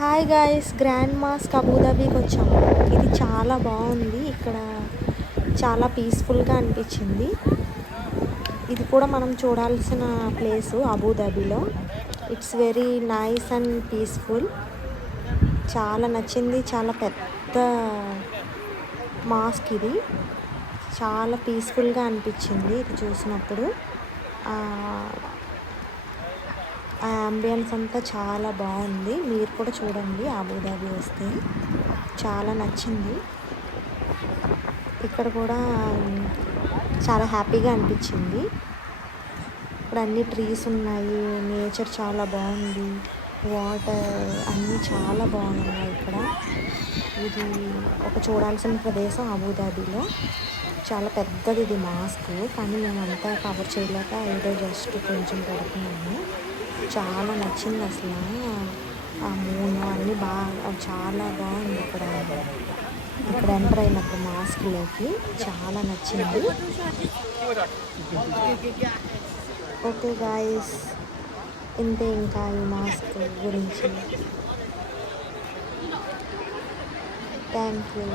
Hi guys, grand mask అబుదాబీకి వచ్చాము. ఇది చాలా బాగుంది. ఇక్కడ చాలా పీస్ఫుల్గా అనిపించింది. ఇది కూడా మనం చూడాల్సిన ప్లేసు అబుదాబీలో. It's very nice and peaceful. చాలా నచ్చింది. చాలా పెద్ద మాస్క్ ఇది. చాలా పీస్ఫుల్గా అనిపించింది ఇది చూసినప్పుడు. ఆ అంబియన్స్ అంతా చాలా బాగుంది. మీరు కూడా చూడండి అబుదాబీ వస్తే. చాలా నచ్చింది. ఇక్కడ కూడా చాలా హ్యాపీగా అనిపించింది. ఇక్కడ అన్ని ట్రీస్ ఉన్నాయి. నేచర్ చాలా బాగుంది. వాటర్ అన్నీ చాలా బాగున్నాయి ఇక్కడ. ఇది ఒక చూడాల్సిన ప్రదేశం అబుదాబీలో. చాలా పెద్దది ఇది మాస్క్, కానీ మేమంతా కవర్ చేయలేక ఏదో జస్ట్ కొంచెం పెడుతున్నాము. చాలా నచ్చింది అసలు. ఆ మూన్ అన్నీ బాగా చాలా బాగుంది ఇక్కడ ఎంటర్ అయినప్పుడు మాస్క్లోకి. చాలా నచ్చింది. ఓకే గాయస్, ఇంతే ఇంకా ఈ మాస్క్ గురించి. Thank you.